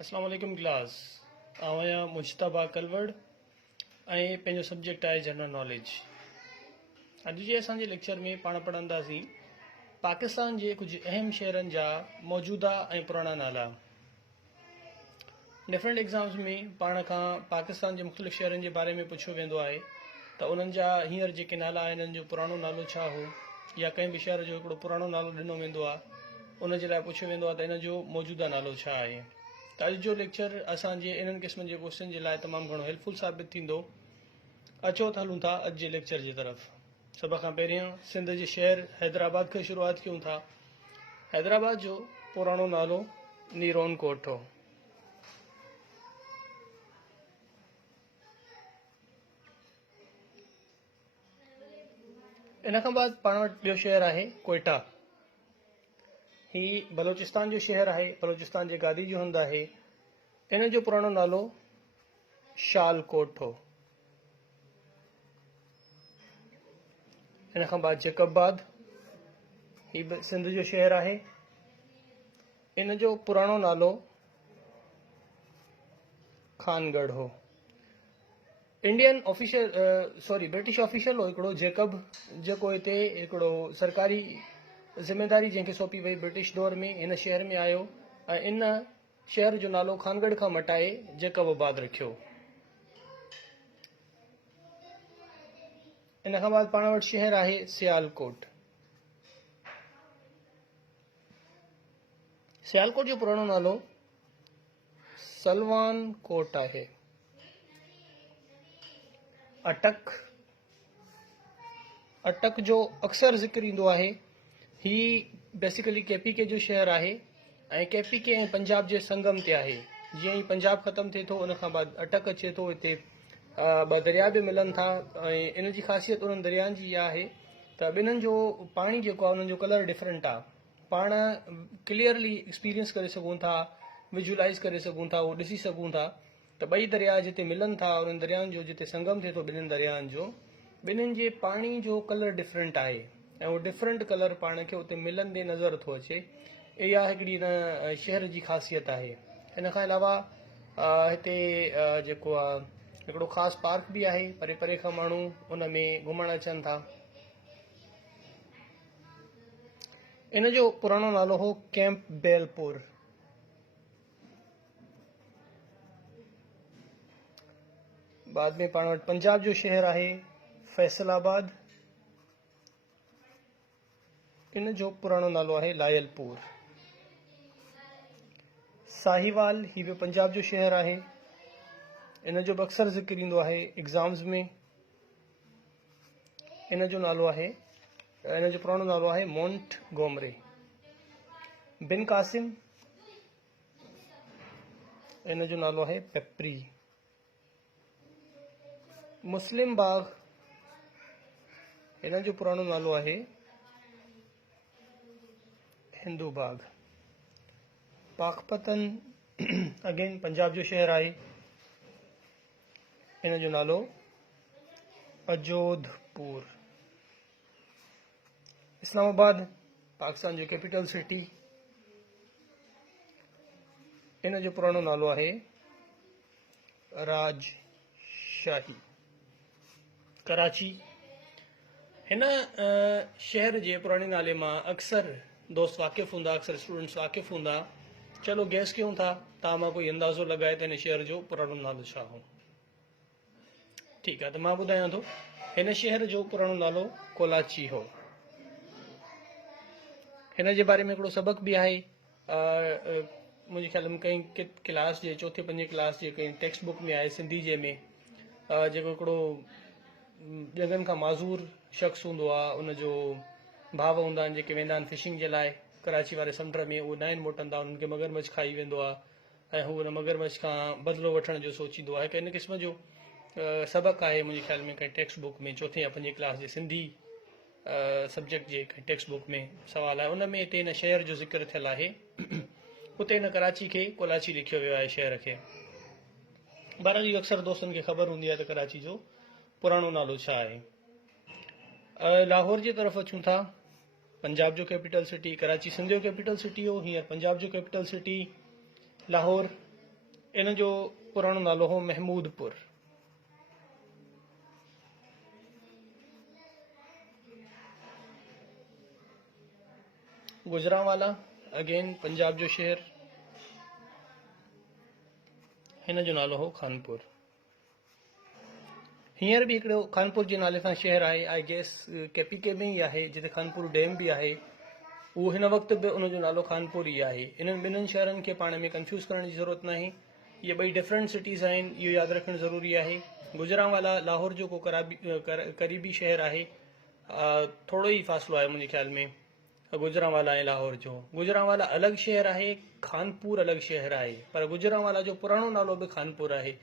अस्सलाम वालेकुम क्लास। आवां मुश्तबा कलवड़ ऐं पंहिंजो सब्जेक्ट आहे जनरल नॉलेज। अॼु जे असांजे लेक्चर में पाण पढ़ंदासीं पाकिस्तान जे कुझु अहम शहरनि जा मौजूदा ऐं पुराणा नाला। डिफरेंट एग्ज़ाम्स में पाण खां पाकिस्तान जे मुख़्तलिफ़ शहरनि जे बारे में पुछियो वेंदो आहे त उन्हनि जा हींअर जेके नाला आहिनि उन्हनि जो पुराणो नालो छा हो, या कंहिं बि शहर जो हिकिड़ो पुराणो नालो ॾिनो वेंदो आहे उन जे लाइ पुछियो वेंदो आहे त इन जो मौजूदा नालो छा आहे। त अॼु जो लेक्चर असांजे इन्हनि क़िस्मनि जे क्वेश्चन जे लाइ तमामु घणो हेल्पफुल साबित थींदो। अचो त हलूं था अॼु जे लेक्चर जी तरफ़। सभ खां पहिरियों सिंध जे शहर हैदराबाद खां शुरूआत कयूं था। हैदराबाद जो पुराणो नालो नीरोन कोट हो। इन खां बाद पाण वटि ॿियो शहर आहे कोयटा। ही बलोचिस्तान जो शहर आहे, बलोचिस्तान जे गादी जो हंधि आहे। इन जो पुराणो नालो शालकोट हो। इन खां बाद जैकबाद, ही बि सिंध जो शहर आहे। इन जो पुराणो नालो खानगढ़ हो। इंडियन ऑफिशियल ब्रिटिश ऑफिशियल हो हिकिड़ो जैकब, जेको हिते हिकिड़ो सरकारी ज़िम्मेदारी जंहिंखे सौंपी वई ब्रिटिश दौर में हिन शहर में आयो ऐं इन शहर जो नालो खानगढ़ खां मटाए जैकबाबाद रखियो। इन खां बाद पाण वटि शहर आहे सियालकोट। सियालकोट जो पुराणो नालो सलवान कोट आहे। अटक जो अक्सर ज़िक्र ईंदो आहे। ही बेसिकली केपीके जो शहर आहे ऐं केपीके ऐं पंजाब जे संगम ते आहे। जीअं ई पंजाब ख़तमु थिए थो उन खां बाद अटक अचे थो। हिते ॿ दरिया बि मिलनि था ऐं इन जी ख़ासियत उन्हनि दरियानि जी इहा आहे त ॿिन्हिनि जो पाणी जेको आहे उन्हनि जो कलर डिफरेंट आहे। पाण क्लियरली एक्सपीरियंस करे सघूं था, विजुलाइज़ करे सघूं था, उहो ॾिसी सघूं था त ॿई दरिया जिते मिलनि था उन्हनि दरियानि जो जिते संगम थिए थो ॿिन्हिनि दरियानि जो, ॿिन्हिनि जे पाणी जो कलर डिफरेंट आहे ऐं उहो डिफरेंट कलर पाण खे उते मिलंदे नज़र थो अचे। इहा हिकिड़ी इन शहर जी ख़ासियत आहे। इन खां अलावा हिते जेको आहे हिकिड़ो ख़ासि पार्क बि आहे, परे परे खां माण्हू उन में घुमणु अचनि था। इन जो पुराणो नालो हो कैंप बेलपुर। बाद में पाण वटि पंजाब जो शहर आहे फैसलाबाद। इन जो पुराणो नालो आहे लायलपुर। साहिवाल, ही बि पंजाब जो शहर आहे। इन जो बि अक्सर ज़िक्र ईंदो आहे एग्ज़ाम्स में। इन जो पुराणो नालो आहे मोंटगोमरी। बिन कासिम, इन जो नालो आहे पेपरी। मुस्लिम बाग, इन जो पुराणो नालो आहे हिंदू बाग। पाकपतन अगेन पंजाब जो शहर आहे। इन जो नालो अजोधपुर। इस्लामाबाद, पाकिस्तान जो कैपिटल सिटी। इन जो पुराणो नालो आहे राजशाही। कराची, हिन शहर जे पुराणे नाले मां अक्सर दोस्त वाक़िफ़ हूंदा, अक्सर स्टूडेंट्स वाक़िफ़ हूंदा। चलो गैस कयूं था तव्हां मां कोई अंदाज़ो लॻाए त हिन शहर जो पुराणो नालो छा हो। ठीकु आहे, त मां ॿुधायां थो। हिन शहर जो पुराणो नालो कोलाची हो। हिन जे बारे में हिकिड़ो सबक़ बि आहे। मुंहिंजे ख़्याल में कंहिं क्लास जे चौथे पंजे क्लास जे कंहिं टेक्स्ट बुक में आहे सिंधी जे में, जेको हिकिड़ो जॻहनि खां माज़ूर शख़्स हूंदो आहे, उनजो भाउ हूंदा आहिनि जेके वेंदा आहिनि फिशिंग जे लाइ कराची वारे समुंड में। उहे न आहिनि मोटंदा, उन्हनि खे मगरमच्छ खाई वेंदो आहे ऐं हू हुन मगरमच्छ खां बदिलो वठण जो सोचींदो आहे। इन क़िस्म जो सबक़ु आहे मुंहिंजे ख़्याल में कंहिं टेक्स्ट बुक में, चौथे या पंजे क्लास जे सिंधी सब्जेक्ट जे टेक्स्ट बुक में सवाल आहे। उन में हिते हिन शहर जो ज़िक्र थियल आहे। उते हिन कराची खे कोलाची लिखियो वियो आहे शहर खे। बहरहाल इहो अक्सर दोस्तनि खे ख़बर हूंदी आहे त कराची जो पुराणो नालो छा आहे। लाहौर जी तरफ़ अचूं था। पंजाब जो कैपिटल सिटी, कराची सिंध जो कैपिटल सिटी हो, हींअर पंजाब जो कैपिटल सिटी लाहौर। इन जो पुराणो नालो हो महमूदपुर। गुजरांवाला अगेन पंजाब जो शहर, हिन जो नालो हो खानपुर। हींअर बि हिकिड़ो खानपुर जे नाले सां शहर आहे, आई गेस केपीके में ई आहे, जिते खानपुर डैम बि आहे। उहो हिन वक़्तु बि उन जो नालो खानपुर ई आहे। इन्हनि ॿिन्हिनि शहरनि खे पाण में कंफ्यूज़ करण जी ज़रूरत नाहे। इहे ॿई डिफरेंट सिटीज़ आहिनि, इहो यादि रखणु ज़रूरी आहे। गुजरांवाला लाहौर जो को क़रीबी शहर आहे, थोरो ई फ़ासिलो आहे मुंहिंजे ख़्याल में गुजरांवाला ऐं लाहौर जो। गुजरांवाला अलॻि शहर आहे, खानपुर अलॻि शहर आहे, पर गुजरांवाला जो पुराणो नालो बि खानपुर आहे।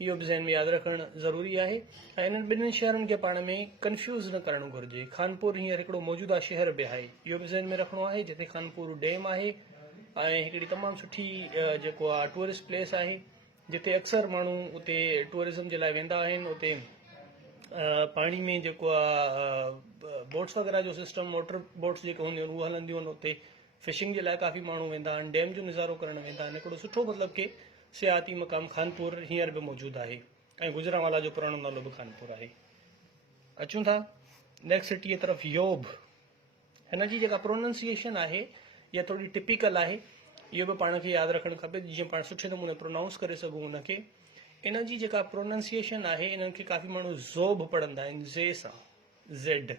इहो बि ज़हन में यादि रखणु ज़रूरी आहे ऐं इन्हनि ॿिन्हिनि शहरनि खे पाण में कंफ्यूज़ न करणु घुरिजे। खानपुर हींअर हिकिड़ो मौजूदा शहर बि आहे, इहो बि ज़हन में रखिणो आहे, जिते खानपुर डैम आहे ऐं हिकिड़ी तमामु सुठी जेको आहे टूरिस्ट प्लेस आहे, जिते अक्सर माण्हू उते टूरिज़म जे लाइ वेंदा आहिनि। उते पाणी में जेको आहे बोट्स वग़ैरह जो सिस्टम, मोटर बोट्स जेके हूंदियूं आहिनि उहे हलंदियूं आहिनि। उते फिशिंग जे लाइ काफ़ी माण्हू वेंदा आहिनि, डैम जो नज़ारो करणु वेंदा आहिनि। हिकिड़ो सुठो मतिलबु कि सियाती मक़ाम खानपुर हींअर बि मौजूदु आहे ऐं गुजरांवाला जो पुराणो नालो बि खानपुर आहे। अचूं था नेक्स्ट सिटीअ तरफ़, योब। हिन जी जेका प्रोनाउंसिएशन आहे इहा थोरी टिपिकल आहे, इहो बि पाण खे यादि रखणु खपे, जीअं पाण सुठे नमूने प्रोनाउंस करे सघूं उनखे। इन जी जेका प्रोनाउंसिएशन आहे, इन्हनि खे काफ़ी माण्हू ज़ोब पढ़ंदा आहिनि, ज़े सां, ज़ेड,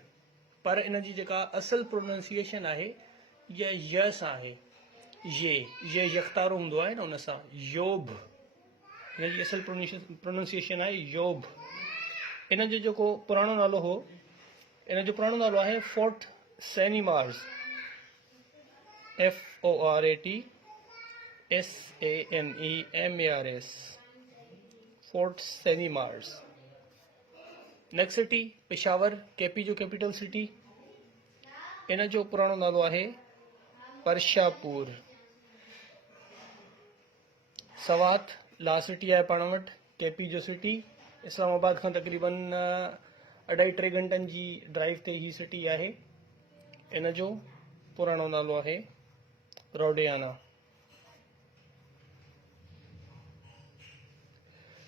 पर इन जी जेका असल प्रोनाउंसिएशन आहे इहा य सां आहे। ये यख्तारो हूंदो आहे न, उन सां योब। हिन जी असल प्रोनाउंसिएशन आहे योब। इन जो जेको पुराणो नालो हो, इन जो पुराणो नालो आहे फोर्ट सैनीमार्स, FORTSANEMARS, फोर्ट सैनीमार्स। नेक्स्ट सिटी पेशावर, केपी जो कैपिटल सिटी। इन जो पुराणो नालो आहे परशापुर। सवात ला सिटी आहे पाण वटि, केपी जो सिटी। इस्लामाबाद खां तक़रीबन 2.5-3 घंटनि जी ड्राइव ते ही सिटी आहे। इन जो पुराणो नालो आहे रोडियाना।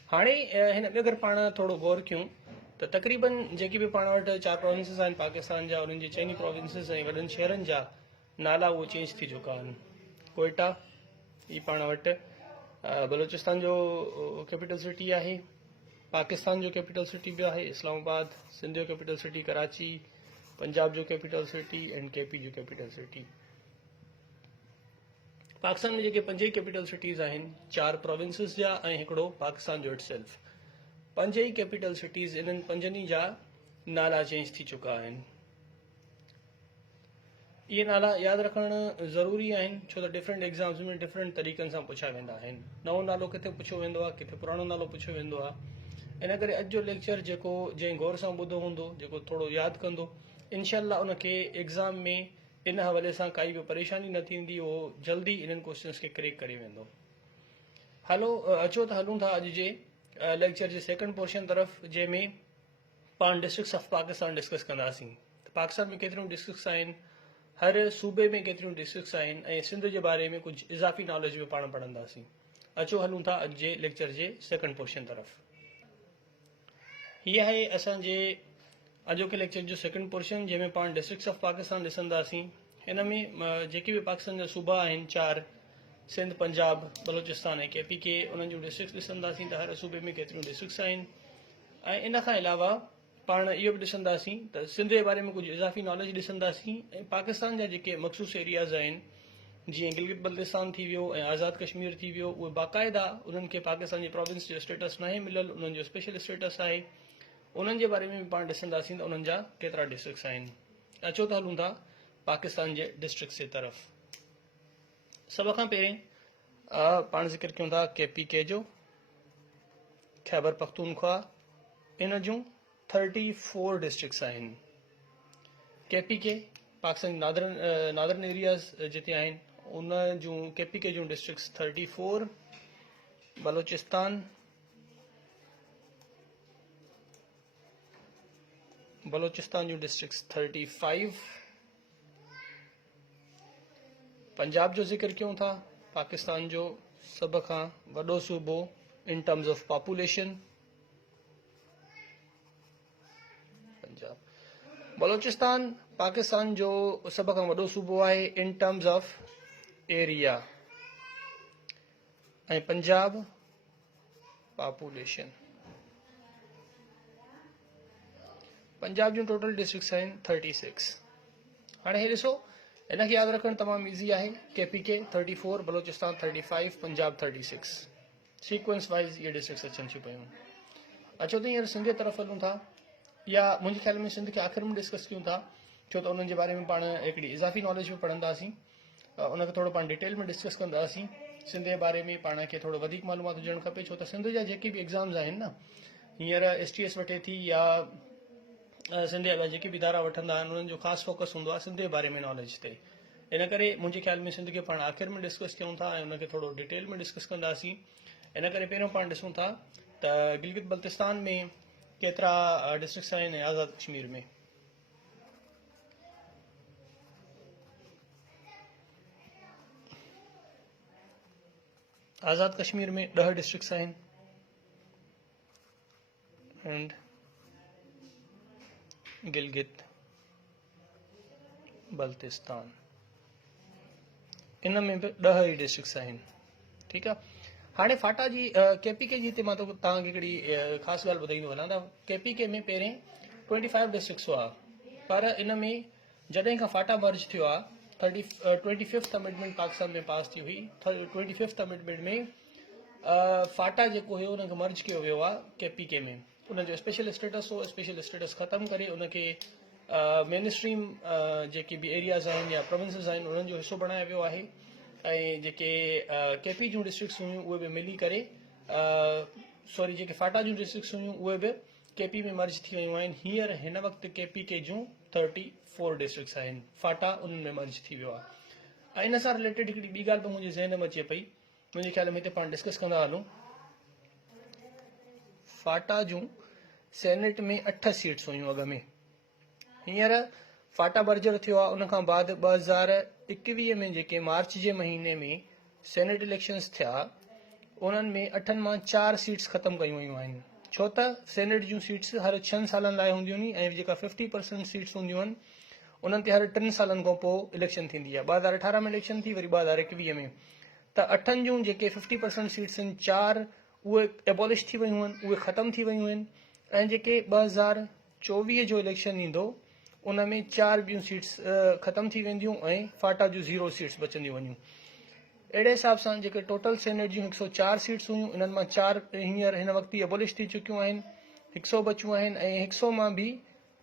हाणे हिन में अगरि पाण थोरो गौर कयूं त तक़रीबन जेके बि पाण वटि 4 प्रोविंसिस आहिनि पाकिस्तान जा, उन्हनि जी चइनी प्रोविंसिस ऐं वॾनि शहरनि जा नाला उहे चेंज थी चुका आहिनि। कोयटा ही पाण वटि बलोचिस्तान जो कैपिटल सिटी आहे, पाकिस्तान जो कैपिटल सिटी बि आहे इस्लामाबाद, सिंध जो कैपिटल सिटी कराची, पंजाब जो कैपिटल सिटी एंड केपी जो कैपिटल सिटी। पाकिस्तान में जेके 5 कैपिटल सिटीज़ आहिनि, 4 प्रोविंसिस जा ऐं हिकिड़ो पाकिस्तान जो इटसेल्फ, 5 ई कैपिटल सिटीज़, इन्हनि 5 जा नाला चेंज थी चुका आहिनि। इहे नाला यादि रखणु ज़रूरी आहिनि, छो त डिफरेंट एग्ज़ाम्स में डिफरेंट तरीक़नि सां पुछिया वेंदा आहिनि। नओं नालो किथे पुछियो वेंदो आहे, किथे पुराणो नालो पुछियो वेंदो आहे। इन करे अॼु जो लेक्चर जेको जंहिं गौर सां ॿुधो हूंदो, जेको थोरो यादि कंदो, इनशाअल्लाह उनखे एग्ज़ाम में इन हवाले सां काई बि परेशानी न थींदी, उहो जल्दी इन्हनि क्वेश्चन्स खे क्रैक करे वेंदो। हलो अचो त हलूं था अॼु जे लेक्चर जे सेकंड पोर्शन तरफ़, जंहिंमें पाण डिस्ट्रिक्ट्स ऑफ पाकिस्तान डिस्कस कंदासीं। त पाकिस्तान में केतिरियूं डिस्ट्रिक्ट्स आहिनि, हर सूबे में केतिरियूं डिस्ट्रिक्ट्स आहिनि, ऐं सिंध जे बारे में कुझु इज़ाफ़ी नॉलेज बि पाण पढ़ंदासीं। अचो हलूं था अॼु जे लेक्चर जे सेकंड पोर्शन तरफ़। हीअ आहे असांजे अॼोके लेक्चर जो सेकंड पोर्शन, जंहिंमें पाण डिस्ट्रिक्ट्स ऑफ पाकिस्तान ॾिसंदासीं। हिन में जेके बि पाकिस्तान जा सूबा आहिनि 4, सिंध, पंजाब, बलोचिस्तान ऐं केपीके, उन्हनि जूं डिस्ट्रिक्ट्स ॾिसंदासीं त हर सूबे में केतिरियूं डिस्ट्रिक्ट्स आहिनि। ऐं इन खां अलावा पाण इहो बि ॾिसंदासीं त सिंध जे बारे में कुझु इज़ाफ़ी नॉलेज ॾिसंदासीं, ऐं पाकिस्तान जा जेके मख़सूस एरियाज़ आहिनि, जीअं गिलगित बल्तिस्तान थी वियो ऐं आज़ाद कश्मीर थी वियो, उहे बाक़ाइदा उन्हनि खे पाकिस्तान जे प्रोविंस जो स्टेटस नाहे मिलियल, उन्हनि जो स्पेशल स्टेटस आहे। उन्हनि जे बारे में बि पाण ॾिसंदासीं त उन्हनि जा केतिरा डिस्ट्रिक्ट्स आहिनि। अचो त हलूं था पाकिस्तान जे डिस्ट्रिक्ट्स जे तरफ़। सभ खां पहिरें पाण ज़िक्र कयूं था केपीके जो, खैबर पख्तूनख्वा। इन जूं 34 डिस्ट्रिक्ट्स आहिनि। केपीके पाकिस्तान नादरन एरियाज़ जिते आहिनि, उन जूं केपीके जूं डिस्ट्रिक्ट्स 34, बलोचिस्तान जूं डिस्ट्रिक्ट्स 35, पंजाब जो ज़िक्र कयूं था पाकिस्तान जो सब खां वॾो सूबो in terms of population Punjab. बलोचिस्तान पाकिस्तान जो सब खां वॾो सूबो आहे इन टर्म्स ऑफ एरिया ऐं पंजाब पॉपुलेशन। पंजाब जूं टोटल डिस्ट्रिक्ट्स आहिनि 36। हाणे हे ॾिसो, हिनखे यादि रखणु तमामु ईज़ी आहे। KPK 34, बलोचिस्तान 35, पंजाब 36। सीक्वेंस वाइज़ इहे डिस्ट्रिक्ट्स अचनि थियूं पियूं। अचो त हींअर सिंध जे तरफ़ हलूं था, या मुंहिंजे ख़्याल में सिंध खे आख़िर में डिस्कस कयूं था, छो त उन्हनि जे बारे में पाण हिकिड़ी इज़ाफ़ी नॉलेज में पढ़ंदासीं, उनखे थोरो पाण डिटेल में डिस्कस कंदासीं। सिंध जे बारे में पाण खे थोरो वधीक मालूमात हुजणु खपे, छो त सिंध जा जेके बि एग्ज़ाम्स आहिनि न, हींअर STS वठे थी या सिंध जा जेके बि इदारा वठंदा आहिनि, उन्हनि जो ख़ासि फोकस हूंदो आहे सिंध जे बारे में नॉलेज ते। इन करे मुंहिंजे ख़्याल में सिंध खे पाण आख़िर में डिस्कस कयूं था ऐं उनखे थोरो डिटेल में डिस्कस कंदासीं। इन करे पहिरियों पाण ॾिसूं था त गिलगित बल्तिस्तान में केतिरा डिस्ट्रिक्ट्स आहिनि ऐं आज़ाद कश्मीर में। आज़ाद कश्मीर में 10 डिस्ट्रिक्ट्स आहिनि एंड गिलगित बल्तिस्तान इन में बि 10 ई डिस्ट्रिक्ट्स आहिनि। ठीकु आहे। हाणे फाटा जी KPK जी हिते मां तव्हांखे हिकिड़ी ख़ासि ॻाल्हि ॿुधाईंदो हलां त KPK में पहिरें 25 डिस्ट्रिक्ट्स हुआ, पर इन में जॾहिं खां फाटा मर्ज थियो आहे 25th अमेंडमेंट पाकिस्तान में पास थी हुई। 25th अमेंडमेंट में फाटा जेको हुयो उनखे मर्ज कयो वियो आहे KPK में। उनजो स्पेशल स्टेटस हो, स्पेशल स्टेटस ख़तमु करे उनखे मेन स्ट्रीम जेके बि एरियाज़ आहिनि या प्रोविंसिस आहिनि उन्हनि जो हिसो बणायो वियो आहे। ऐं जेके KP जूं डिस्ट्रिक्ट्स हुयूं उहे बि मिली करे सॉरी जेके फाटा जूं डिस्ट्रिक्ट्स हुयूं उहे बि KP में मर्ज थी वयूं आहिनि। हींअर हिन वक़्तु KPK जूं 34 डिस्ट्रिक्ट्स आहिनि, फाटा उन्हनि में मर्ज थी वियो आहे। ऐं इन सां रिलेटेड हिकिड़ी ॿी ॻाल्हि बि मुंहिंजे ज़हन में अचे पई, मुंहिंजे ख़्याल में हिते पाण डिस्कस कंदा हलूं। फाटा जूं सेनेट में 8 सीट्स हुयूं अॻ में। हींअर फाटा मर्जर थियो आहे, उनखां बाद 2021 में जेके मार्च जे महीने में सेनेट इलेक्शंस थिया, उन्हनि में 8 मां 4 सीट्स ख़तमु कयूं वयूं आहिनि। छो त सेनेट जूं सीट्स हर 6 सालनि लाइ हूंदियूं आहिनि ऐं जेका 50% सीट्स हूंदियूं आहिनि उन्हनि ते हर 3 सालनि खां पोइ इलेक्शन थींदी आहे। 2018 में इलेक्शन थी, वरी 2021 में। त 8 जूं जेके 50% सीट्स आहिनि, 4 उहे एबॉलिश थी वयूं आहिनि, उहे ख़तमु थी वयूं आहिनि। ऐं जेके 2024 जो इलेक्शन ईंदो उन में 4 ॿियूं सीट्स ख़तमु थी वेंदियूं ऐं फाटा जूं 0 सीट्स बचंदियूं वञूं। अहिड़े हिसाब सां जेके टोटल सेनेट जूं 104 सीट्स हुयूं, इन्हनि मां 4 हींअर हिन वक़्तु ई एबॉलिश थी चुकियूं आहिनि, 100 बचियूं आहिनि ऐं 100 मां बि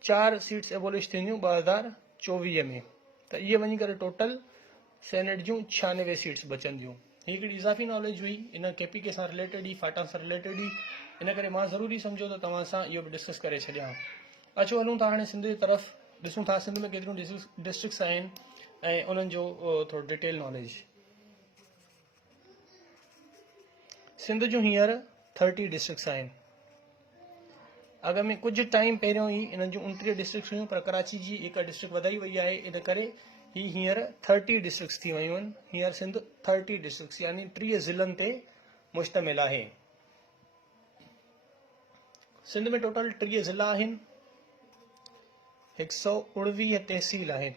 4 सीट्स एबॉलिश थींदियूं 2024 में। त इहे वञी करे टोटल सेनेट जूं 96 सीट्स बचंदियूं। हीअ हिकिड़ी इज़ाफ़ी नॉलेज हुई, इन KPK सां रिलेटेड ई, फाटा सां रिलेटेड ई। इन करे मां ज़रूरी सम्झो त तव्हां सां इहो बि डिस्कस करे छॾियां। अचो हलूं था हाणे सिंध जी तरफ़, ॾिसूं था सिंध में केतिरियूं डिस्ट्रिक्ट्स आहिनि ऐं उन्हनि जो थोरो डिटेल नॉलेज। सिंध जूं हींअर 30 डिस्ट्रिक्ट्स आहिनि। अॻ में कुझु टाइम पहिरियों ई इन्हनि जूं 29 डिस्ट्रिक्ट्स हुयूं, पर कराची जी हिकु डिस्ट्रिक्ट वधाई वई आहे, इन करे ही हींअर 30 डिस्ट्रिक्ट्स थी वयूं आहिनि। हींअर सिंध 30 डिस्ट्रिक्ट्स यानी 30 ज़िलनि ते मुश्तमिल आहे। सिंध में टोटल 30 ज़िला आहिनि, 119 तहसील आहिनि।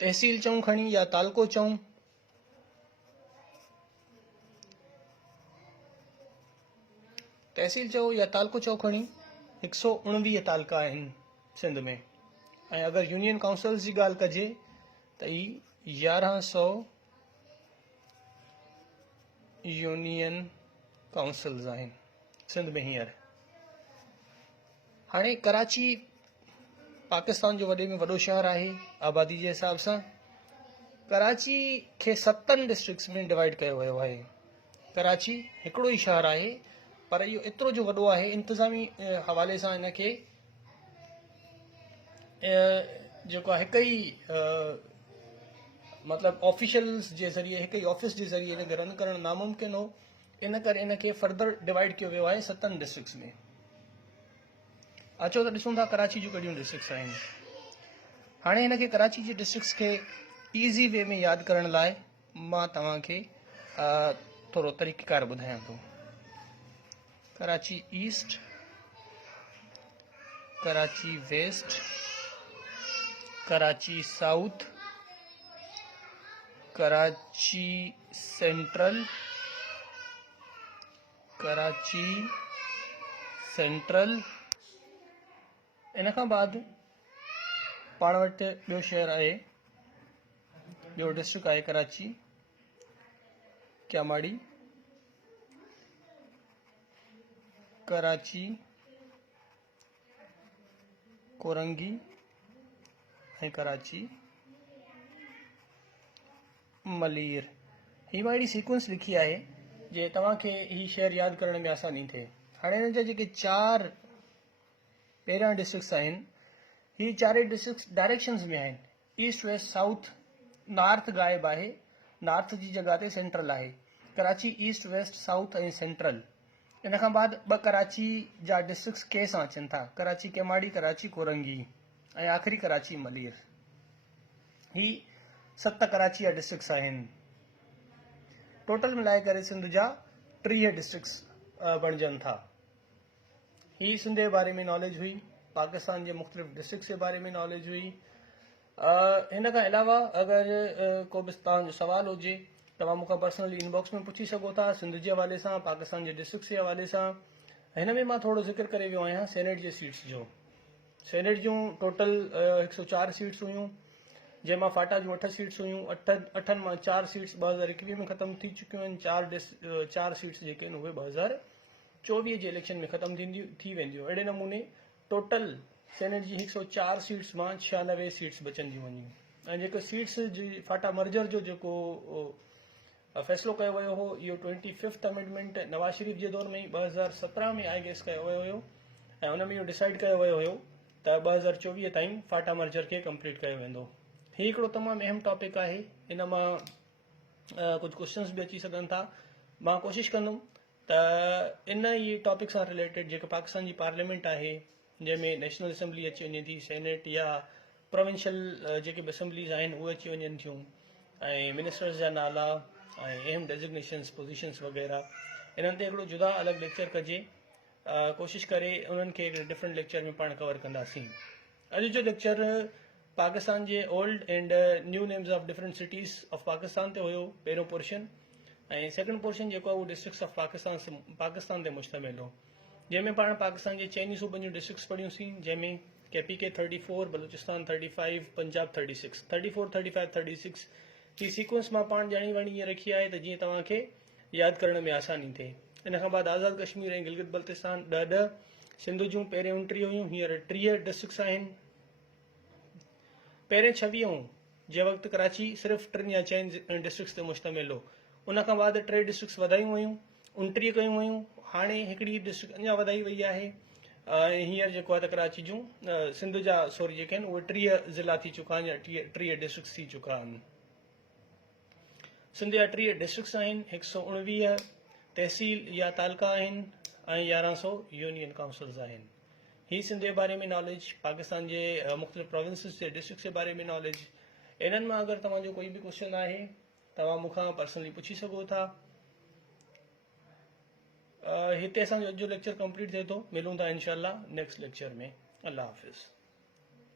तहसील चऊं खणी या तालको चऊं, तहसील चओ या तालको चओ खणी 119 तालका आहिनि सिंध में। ऐं अगरि यूनियन काउंसिल्स जी ॻाल्हि कजे त ई 1100 यूनियन काउंसिल्स आहिनि सिंध में हींअर। हाणे कराची पाकिस्तान जो वॾे में वॾो शहर आहे आबादी जे हिसाब सां। कराची खे 7 डिस्ट्रिक्ट्स में डिवाइड कयो वियो आहे। कराची हिकिड़ो ई शहर आहे, पर इहो एतिरो जो वॾो आहे, इंतिज़ामी हवाले सां इनखे जेको आहे हिकु ई मतिलबु ऑफिशियल्स जे ज़रिए, हिकु ई ऑफिस जे ज़रिए इनखे रन करणु नामुमकिन हो। इन करे इनखे फर्दर डिवाइड कयो वियो आहे 7 डिस्ट्रिक्ट्स में। अचो त ॾिसूं था कराची जूं कहिड़ियूं डिस्ट्रिक्ट्स आहिनि। हाणे हिनखे कराची जी डिस्ट्रिक्ट्स खे ईज़ी वे में यादि करण लाइ मां तव्हांखे थोरो तरीक़ेकार ॿुधायां थो। Karachi east, Karachi west, Karachi south, Karachi central, Karachi central. इन खां बाद पाण वटि ॿियो शहर आहे, ॿियो डिस्ट्रिक्ट आहे कराची, क्यामाड़ी, कराची, कोरंगी ऐं कराची मलीर। ही मां अहिड़ी सीक्वेंस लिखी आहे जे तव्हांखे ही शहर यादि करण में आसानी थिए। हाणे हिन जा जेके 4 पहिरियां डिस्ट्रिक्ट्स आहिनि, ही 4 डिस्ट्रिक्ट्स डायरेक्शन्स में आहिनि, ईस्ट वेस्ट साउथ। नॉर्थ गायब आहे, नॉर्थ जी जॻह ते सेंट्रल आहे। कराची ईस्ट वेस्ट साउथ ऐं सेंट्रल। इन खां बाद 2 कराची जा डिस्ट्रिक्ट्स के सां अचनि था, कराची केमाड़ी, कराची कोरंगी ऐं आख़िरी कराची मलीर। ही 7 कराची जा डिस्ट्रिक्ट्स आहिनि। टोटल मिलाए करे सिंध जा 30 डिस्ट्रिक्ट्स बणजनि था। ही सिंध जे बारे में नॉलेज हुई, पाकिस्तान जे मुख़्तलिफ़ डिस्ट्रिक्ट्स जे बारे में नॉलेज हुई। हिन खां अलावा अगरि को बि तव्हांजो सवाल हुजे तव्हां मूंखां पर्सनली इनबॉक्स में पुछी सघो था, सिंध जे हवाले सां, पाकिस्तान जे डिस्ट्रिक्ट्स जे हवाले सां। हिन में मां थोरो ज़िक्र करे वियो आहियां सेनेट जे सीट्स जो। सेनेट जूं टोटल 104 सीट्स हुयूं, जंहिंमां फाटा जूं 8 सीट्स हुयूं। 8 मां 4 सीट्स 2021 में ख़तमु थी चुकियूं आहिनि। 4 सीट्स जेके आहिनि उहे 2024 जे इलेक्शन में ख़तमु थी वेंदियूं। अहिड़े नमूने टोटल सेनेट जी 104 सीट्स मां 96 सीट्स बचंदियूं वञियूं। ऐं जेको सीट्स जी फाटा मर्जर जो जेको फ़ैसिलो कयो वियो हो, इहो 25th अमेंडमेंट नवाज़ शरीफ़ जे दौर में ई 2017 में आई गेस कयो वियो हुयो, ऐं हुन में इहो डिसाइड कयो वियो हुयो त 2024 ताईं फाटा मर्जर खे कंप्लीट कयो वेंदो। हीउ हिकिड़ो तमामु अहम टॉपिक आहे। इन मां कुझु क्वेश्चन्स बि अची सघनि था। मां कोशिशि कंदुमि त इन ई टॉपिक सां रिलेटेड जेके पाकिस्तान जी पार्लियामेंट आहे, जंहिंमें नेशनल असेंबली अची वञे थी, सेनेट या प्रोविंशियल जेके बि असेंबलीज़ आहिनि उहे अची वञनि थियूं, ऐं मिनिस्टर्स जा नाला ऐं अहम डेज़िग्नेशन्स पोज़ीशन्स वग़ैरह, इन्हनि ते हिकिड़ो जुदा अलॻि लेक्चर कजे। कोशिशि करे उन्हनि खे हिकिड़े डिफरेंट लेक्चर में पाण कवर कंदासीं। अॼु जो लेक्चर पाकिस्तान जे old and new names of different cities of Pakistan ते हुयो, पहिरियों पोर्शन, ऐं सेकेंड पोर्शन जेको आहे उहो डिस्ट्रिक्ट्स ऑफ पाकिस्तान ते मुश्तमिल हो, जंहिंमें पाण पाकिस्तान जे 4 सूबनि जूं डिस्ट्रिक्ट्स पढ़ियूंसीं, जंहिंमें KPK 34, बलूचिस्तान 35, पंजाब 36, 34, 35, 36। ही सीक्वेंस मां पाण ॼाणी वाणी ईअं रखी आहे त जीअं तव्हांखे यादि करण में आसानी थिए। इन खां बाद आज़ाद कश्मीर ऐं गिलगित बल्तिस्तान 10, सिंध जूं पहिरियों 29 हुयूं, हींअर 30 डिस्ट्रिक्ट्स आहिनि। पहिरें 26 जे वक़्तु कराची सिर्फ़ु 3 या 4 डिस्ट्रिक्ट्स ते मुश्तमिल हो। उन खां बाद 3 डिस्ट्रिक्ट्स वधायूं वयूं, 29 कयूं वयूं। हाणे हिकिड़ी डिस्ट्रिक्ट अञा वधाई वई आहे। हींअर जेको आहे त कराची जूं सिंध जा सॉरी जेके आहिनि उहे 3 ज़िला थी चुका आहिनि या 3 डिस्ट्रिक्ट्स थी चुका आहिनि। सिंध जा 3 डिस्ट्रिक्ट्स आहिनि, 119 तहसील या तालका आहिनि ऐं 1100 यूनियन काउंसिल्स आहिनि। ही सिंध जे बारे में नॉलेज, पाकिस्तान जे मुख़्तलिफ़ प्रोविंसिस जे डिस्ट्रिक्ट्स जे बारे में नॉलेज। इन्हनि मां अगरि तव्हांजो कोई बि क्वेश्चन आहे तव्हां मूंखां पर्सनली पुछी सघो था। हिते असांजो अॼु जो लेक्चर कंप्लीट थिए थो। मिलूं था इंशाअल्लाह नेक्स्ट लेक्चर में। अल्लाह हाफ़िज़।